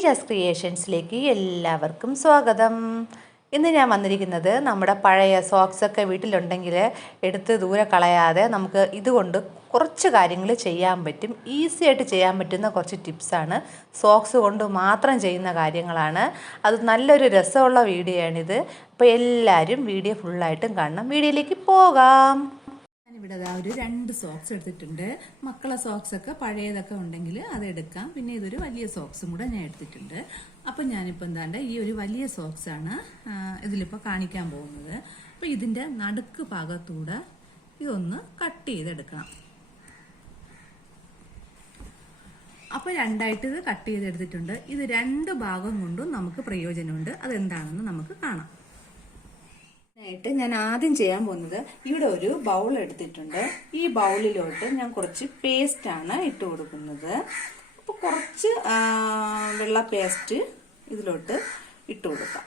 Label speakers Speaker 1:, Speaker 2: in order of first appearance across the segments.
Speaker 1: ഷീജാസ് ക്രിയേഷൻസിലേക്ക് എല്ലാവർക്കും സ്വാഗതം. ഇന്ന് ഞാൻ വന്നിരിക്കുന്നത് നമ്മുടെ പഴയ സോക്സൊക്കെ വീട്ടിലുണ്ടെങ്കിൽ എടുത്ത് ദൂരെ കളയാതെ നമുക്ക് ഇതുകൊണ്ട് കുറച്ച് കാര്യങ്ങൾ ചെയ്യാൻ പറ്റും. ഈസി ആയിട്ട് ചെയ്യാൻ പറ്റുന്ന കുറച്ച് ടിപ്സാണ് സോക്സ് കൊണ്ട് മാത്രം ചെയ്യുന്ന കാര്യങ്ങളാണ്. അത് നല്ലൊരു രസമുള്ള വീഡിയോ ആണിത്. അപ്പോൾ എല്ലാവരും വീഡിയോ ഫുള്ളായിട്ടും കാണണം. വീഡിയോയിലേക്ക് പോകാം.
Speaker 2: ദാ ഒരു രണ്ട് സോക്സ് എടുത്തിട്ടുണ്ട്. മക്കളെ സോക്സ് ഒക്കെ പഴയതൊക്കെ ഉണ്ടെങ്കിൽ അത് എടുക്കാം. പിന്നെ ഇതൊരു വലിയ സോക്സും കൂടെ ഞാൻ എടുത്തിട്ടുണ്ട്. അപ്പം ഞാനിപ്പോൾ എന്താണ്ട് ഈ ഒരു വലിയ സോക്സ് ആണ് ആ, ഇതിലിപ്പോൾ കാണിക്കാൻ പോകുന്നത്. അപ്പോൾ ഇതിന്റെ നടുക്ക് ഭാഗത്തൂടെ ഇതൊന്ന് കട്ട് ചെയ്തെടുക്കണം. അപ്പോൾ രണ്ടായിട്ട് ഇത് കട്ട് ചെയ്തെടുത്തിട്ടുണ്ട്. ഇത് രണ്ട് ഭാഗം കൊണ്ടും നമുക്ക് പ്രയോജനമുണ്ട്. അതെന്താണെന്ന് നമുക്ക് കാണാം. ആയിട്ട് ഞാൻ ആദ്യം ചെയ്യാൻ പോകുന്നത് ഇവിടെ ഒരു ബൗൾ എടുത്തിട്ടുണ്ട്. ഈ ബൗളിലോട്ട് ഞാൻ കുറച്ച് പേസ്റ്റാണ് ഇട്ട് കൊടുക്കുന്നത്. അപ്പോൾ കുറച്ച് വെള്ള പേസ്റ്റ് ഇതിലോട്ട് ഇട്ട് കൊടുക്കാം.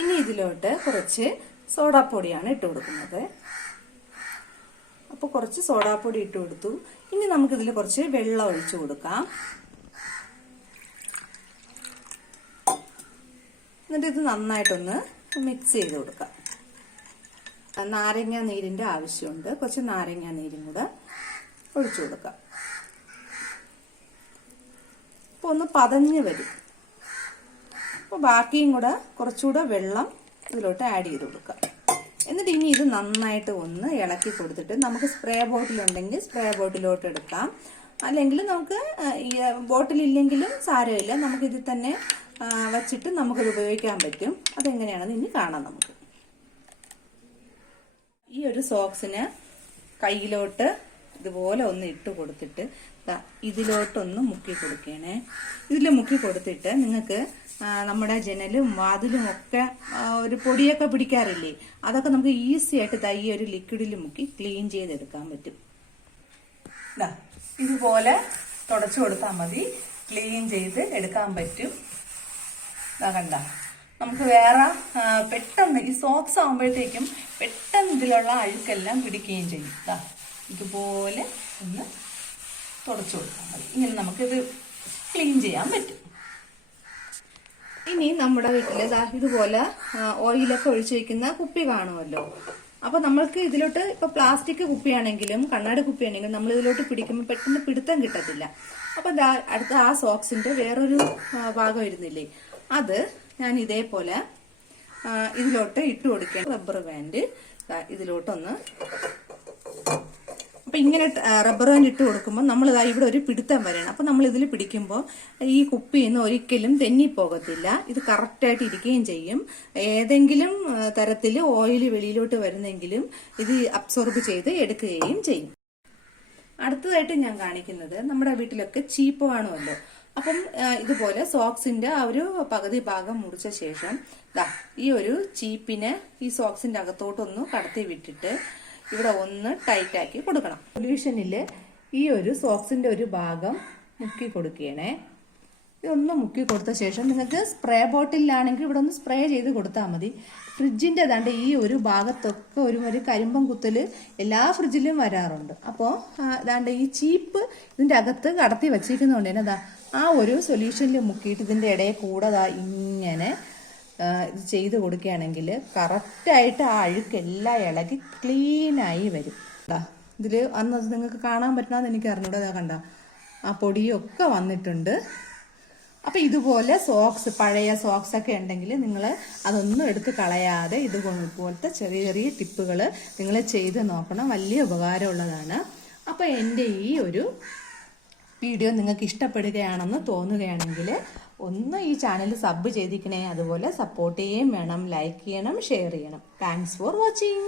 Speaker 2: ഇനി ഇതിലോട്ട് കുറച്ച് സോഡാപ്പൊടിയാണ് ഇട്ട് കൊടുക്കുന്നത്. അപ്പോൾ കുറച്ച് സോഡാപ്പൊടി ഇട്ട് കൊടുത്തു. ഇനി നമുക്കിതിൽ കുറച്ച് വെള്ളം ഒഴിച്ചു കൊടുക്കാം. എന്നിട്ട് ഇത് നന്നായിട്ടൊന്ന് മിക്സ് ചെയ്ത് കൊടുക്കാം. നാരങ്ങ നീരിന്റെ ആവശ്യമുണ്ട്. കുറച്ച് നാരങ്ങ നീരും കൂടെ ഒഴിച്ചു കൊടുക്കാം. അപ്പോൾ ഒന്ന് പതഞ്ഞ് വരും. അപ്പോൾ ബാക്കിയും കൂടെ കുറച്ചുകൂടെ വെള്ളം ഇതിലോട്ട് ആഡ് ചെയ്ത് കൊടുക്കാം. എന്നിട്ട് ഇനി ഇത് നന്നായിട്ട് ഒന്ന് ഇളക്കി കൊടുത്തിട്ട് നമുക്ക് സ്പ്രേ ബോട്ടിൽ ഉണ്ടെങ്കിൽ സ്പ്രേ ബോട്ടിലോട്ട് എടുക്കാം. അല്ലെങ്കിൽ നമുക്ക് ഈ ബോട്ടിലില്ലെങ്കിലും സാരമില്ല. നമുക്ക് ഇതിൽ തന്നെ വച്ചിട്ട് നമുക്കത് ഉപയോഗിക്കാൻ പറ്റും. അതെങ്ങനെയാണെന്ന് ഇനി കാണാം നമുക്ക്. ഈ ഒരു സോക്സിന് കയ്യിലോട്ട് ഇതുപോലെ ഒന്ന് ഇട്ട് കൊടുത്തിട്ട് ഇതിലോട്ടൊന്ന് മുക്കി കൊടുക്കണേ. ഇതിൽ മുക്കി കൊടുത്തിട്ട് നിങ്ങൾക്ക് നമ്മുടെ ജനലും വാതിലും ഒക്കെ ഒരു പൊടിയൊക്കെ പിടിക്കാറില്ലേ? അതൊക്കെ നമുക്ക് ഈസി ആയിട്ട് ഈ ഒരു ലിക്വിഡിൽ മുക്കി ക്ലീൻ ചെയ്തെടുക്കാൻ പറ്റും. ഇതുപോലെ തുടച്ചു കൊടുത്താൽ മതി. ക്ലീൻ ചെയ്ത് എടുക്കാൻ പറ്റും. കണ്ട നമുക്ക് വേറെ പെട്ടെന്ന് ഈ സോക്സ് ആകുമ്പോഴത്തേക്കും പെട്ടെന്ന് ഇതിലുള്ള അഴുക്കെല്ലാം പിടിക്കുകയും ചെയ്യും. ദാ ഇതുപോലെ ഒന്ന് തുടച്ചു കൊടുത്താൽ മതി. ഇങ്ങനെ നമുക്കിത് ക്ലീൻ ചെയ്യാൻ പറ്റും. ഇനി നമ്മുടെ വീട്ടിൽ ഇതുപോലെ ഓയിലൊക്കെ ഒഴിച്ചു വയ്ക്കുന്ന കുപ്പി കാണുമല്ലോ. അപ്പൊ നമ്മൾക്ക് ഇതിലോട്ട് ഇപ്പൊ പ്ലാസ്റ്റിക് കുപ്പിയാണെങ്കിലും കണ്ണാടി കുപ്പിയാണെങ്കിലും നമ്മൾ ഇതിലോട്ട് പിടിക്കുമ്പോൾ പെട്ടെന്ന് പിടുത്തം കിട്ടത്തില്ല. അപ്പൊ അടുത്ത ആ സോക്സിന്റെ വേറൊരു ഭാഗം ഇരുന്നില്ലേ? അത് ഞാൻ ഇതേപോലെ ഇതിലോട്ട് ഇട്ട് കൊടുക്കുക റബ്ബർ ബാൻഡ് ഇതിലോട്ടൊന്ന്. അപ്പൊ ഇങ്ങനെ റബ്ബർ ബാൻഡ് ഇട്ട് കൊടുക്കുമ്പോൾ നമ്മൾ ഇതാ ഇവിടെ ഒരു പിടുത്തം വരണം അപ്പൊ നമ്മൾ ഇതിൽ പിടിക്കുമ്പോൾ ഈ കുപ്പി നിന്ന് ഒരിക്കലും തെന്നിപ്പോകത്തില്ല. ഇത് കറക്റ്റായിട്ട് ഇരിക്കുകയും ചെയ്യും. ഏതെങ്കിലും തരത്തിൽ ഓയിൽ വെളിയിലോട്ട് വരുന്നെങ്കിലും ഇത് അബ്സോർബ് ചെയ്ത് എടുക്കുകയും ചെയ്യും. അടുത്തതായിട്ട് ഞാൻ കാണിക്കുന്നത് നമ്മുടെ വീട്ടിലൊക്കെ ചീപ്പ് കാണുമല്ലോ അപ്പം ഇതുപോലെ സോക്സിന്റെ ആ ഒരു പകുതി ഭാഗം മുറിച്ച ശേഷം ദാ ഈ ഒരു ചീപ്പിനെ ഈ സോക്സിന്റെ അകത്തോട്ടൊന്ന് കടത്തി വിട്ടിട്ട് ഇവിടെ ഒന്ന് ടൈറ്റ് ആക്കി കൊടുക്കണം. സൊല്യൂഷനിൽ ഈ ഒരു സോക്സിന്റെ ഒരു ഭാഗം മുക്കി കൊടുക്കണേ. ഇതൊന്ന് മുക്കി കൊടുത്ത ശേഷം നിങ്ങൾക്ക് സ്പ്രേ ബോട്ടിലാണെങ്കിൽ ഇവിടെ ഒന്ന് സ്പ്രേ ചെയ്ത് കൊടുത്താൽ മതി. ഫ്രിഡ്ജിന്റെ ഏതാണ്ട് ഈ ഒരു ഭാഗത്തൊക്കെ ഒരു ഒരു കരിമ്പം കുത്തൽ എല്ലാ ഫ്രിഡ്ജിലും വരാറുണ്ട്. അപ്പോൾ ഏതാണ്ട് ഈ ചീപ്പ് ഇതിന്റെ അകത്ത് കടത്തി വച്ചിരിക്കുന്നതുകൊണ്ട് തന്നെ ദാ ആ ഒരു സൊല്യൂഷനിൽ മുക്കിയിട്ട് ഇതിന്റെ ഇടയിൽ കൂടെ ഇങ്ങനെ ഇത് ചെയ്ത് കൊടുക്കുകയാണെങ്കിൽ കറക്റ്റായിട്ട് ആ അഴുക്കെല്ലാം ഇളകി ക്ലീനായി വരും. ദാ ഇതിൽ അന്നത് നിങ്ങൾക്ക് കാണാൻ പറ്റണമെന്ന് എനിക്ക് അറിഞ്ഞൂടാ കണ്ട? ആ പൊടിയൊക്കെ വന്നിട്ടുണ്ട്. അപ്പൊ ഇതുപോലെ സോക്സ് പഴയ സോക്സ് ഒക്കെ ഉണ്ടെങ്കിൽ നിങ്ങൾ അതൊന്നും എടുത്ത് കളയാതെ ഇതുപോലത്തെ ചെറിയ ചെറിയ ടിപ്പുകൾ നിങ്ങൾ ചെയ്ത് നോക്കണം. വലിയ ഉപകാരമുള്ളതാണ്. അപ്പൊ എന്റെ ഈ ഒരു വീഡിയോ നിങ്ങൾക്ക് ഇഷ്ടപ്പെടുകയാണെന്ന് തോന്നുകയാണെങ്കിൽ ഒന്ന് ഈ ചാനൽ സബ് ചെയ്തിരിക്കണേ. അതുപോലെ സപ്പോർട്ട് ചെയ്യുകയും വേണം ലൈക്ക് ചെയ്യണം ഷെയർ ചെയ്യണം. Thanks for watching